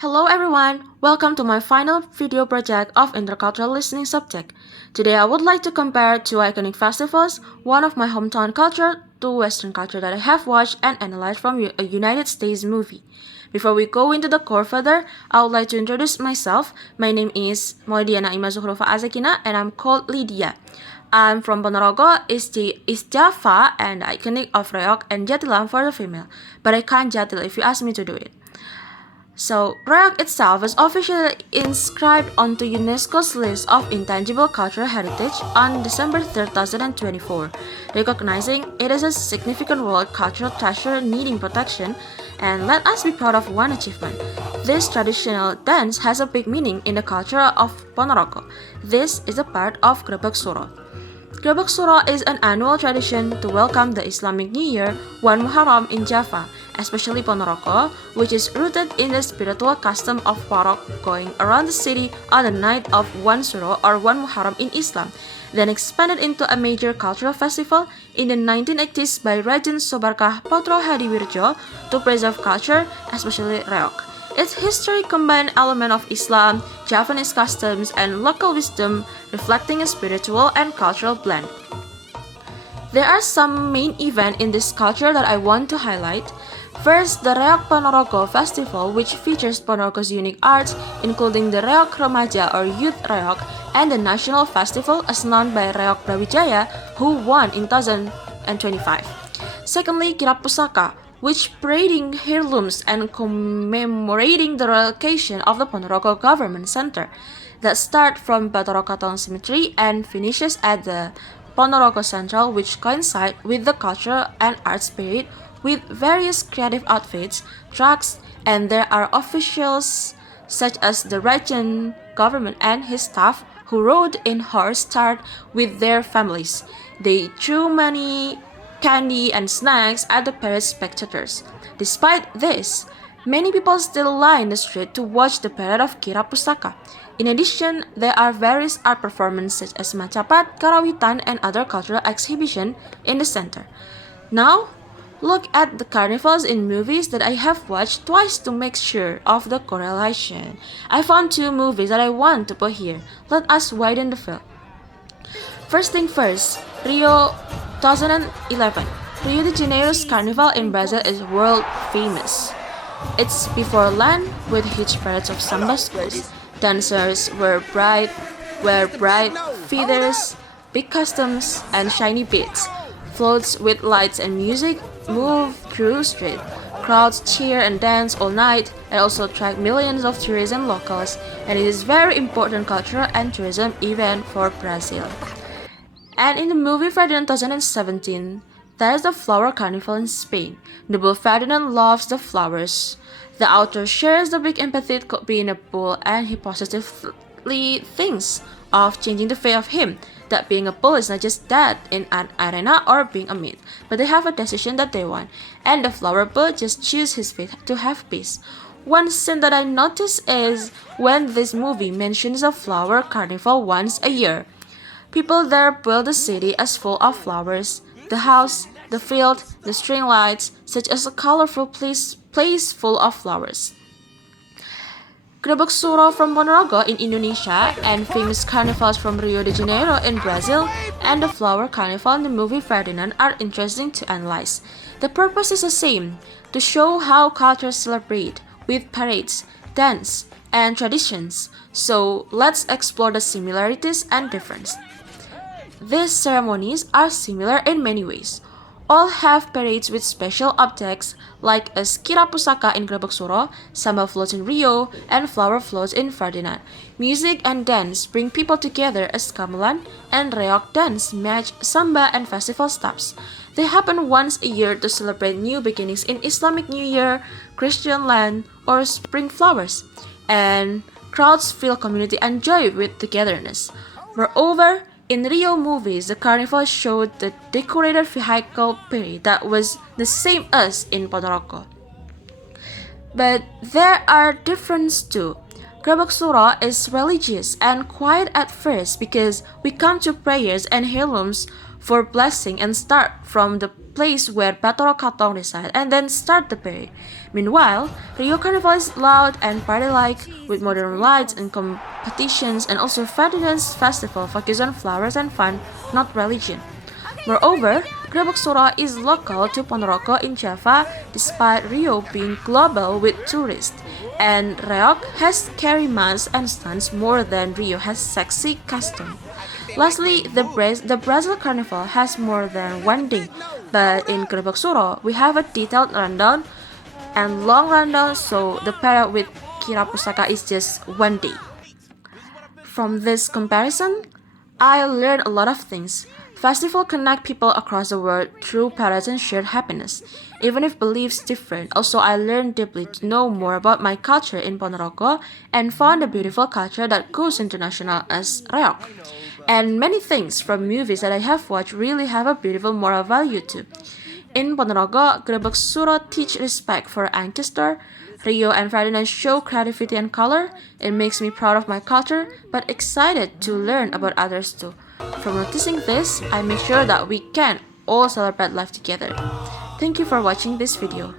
Hello everyone, welcome to my final video project of Intercultural Listening subject. Today I would like to compare two iconic festivals, one of my hometown culture to Western culture that I have watched and analyzed from a United States movie. Before we go into the core further, I would like to introduce myself. My name is MauLidya.Arzaqina and I'm called Lydia. I'm from Ponorogo, East Java and iconic of Reok and Jatilan for the female, but I can't Jatil if you ask me to do it. So, Reok itself is officially inscribed onto UNESCO's list of Intangible Cultural Heritage on December 3, 2024, recognizing it as a significant world cultural treasure needing protection, and let us be proud of one achievement. This traditional dance has a big meaning in the culture of Ponorogo. This is a part of Grebek Suro. Grebek Suro is an annual tradition to welcome the Islamic New Year, 1 Muharram in Java, especially Ponorogo, which is rooted in the spiritual custom of Warok going around the city on the night of 1 Suro or 1 Muharram in Islam, then expanded into a major cultural festival in the 1980s by Rajan Sobarkah Potro Hadiwirjo to preserve culture, especially Reok. Its history combines elements of Islam, Javanese customs, and local wisdom, reflecting a spiritual and cultural blend. There are some main events in this culture that I want to highlight. First, the Reok Ponorogo Festival, which features Ponorogo's unique arts, including the Reok Remaja or Youth Reok, and the National Festival as known by Reok Brawijaya, who won in 2025. Secondly, Kirap Pusaka, which parading heirlooms and commemorating the relocation of the Ponorogo Government Center that start from Batorokatong Cemetery and finishes at the Ponorogo Central, which coincide with the cultural and art spirit with various creative outfits, trucks, and there are officials such as the Rajan government and his staff who rode in horse cart with their families. They threw money, candy, and snacks at the parade spectators. Despite this, many people still line the street to watch the parade of Kirap Pusaka. In addition, there are various art performances such as Macapat, Karawitan, and other cultural exhibitions in the center. Now, look at the carnivals in movies that I have watched twice to make sure of the correlation. I found two movies that I want to put here. Let us widen the field. First thing first, Rio 2011. Rio de Janeiro's carnival in Brazil is world famous. It's before land with huge parades of samba schools. Dancers wear bright feathers, big costumes, and shiny beads. Floats with lights and music move through street. Crowds cheer and dance all night and also attract millions of tourists and locals, and it is very important cultural and tourism event for Brazil. And in the movie Ferdinand 2017, there is the flower carnival in Spain. Noble Ferdinand loves the flowers. The author shares the big empathy it could be in a bull, and he positively thinks of changing the fate of him, that being a bull is not just dead in an arena or being a myth, but they have a decision that they want, and the flower bull just chooses his fate to have peace. One scene that I noticed is when this movie mentions a flower carnival once a year. People there build the city as full of flowers, the house, the field, the string lights, such as a colorful place full of flowers. Grebek Suro from Ponorogo in Indonesia and famous carnivals from Rio de Janeiro in Brazil and the flower carnival in the movie Ferdinand are interesting to analyze. The purpose is the same, to show how cultures celebrate with parades, dance, and traditions. So let's explore the similarities and differences. These ceremonies are similar in many ways. All have parades with special objects like a Kirap Pusaka in Grebek Suro, samba floats in Rio, and flower floats in Ferdinand. Music and dance bring people together as gamelan and reok dance match samba and festival stops. They happen once a year to celebrate new beginnings in Islamic New Year, Christian land, or spring flowers, and crowds feel community and joy with togetherness. Moreover, in Rio movies, the carnival showed the decorated vehicle parade that was the same as in Ponorogo. But there are differences too. Gerbek Suro is religious and quiet at first because we come to prayers and heirlooms for blessing and start from the place where Batoro Katong reside and then start the parade. Meanwhile, Rio Carnival is loud and party-like with modern lights and competitions, and also Ferdinand's festival focus on flowers and fun, not religion. Moreover, Gerbek Suro is local to Ponorogo in Java despite Rio being global with tourists, and Reok has scary masks and stunts more than Rio has sexy costume. Lastly, the Brazil Carnival has more than one day, but in Gerbek Suro we have a detailed rundown and long rundown, so the period with Kira Pusaka is just one day. From this comparison, I learned a lot of things. Festivals connect people across the world through parades and shared happiness, even if beliefs different. Also, I learned deeply to know more about my culture in Ponorogo and found a beautiful culture that goes international as Reok. And many things from movies that I have watched really have a beautiful moral value too. In Ponorogo, Gerbek Suro teach respect for ancestor. Rio and Ferdinand show creativity and color. It makes me proud of my culture, but excited to learn about others too. From noticing this, I make sure that we can all celebrate life together. Thank you for watching this video.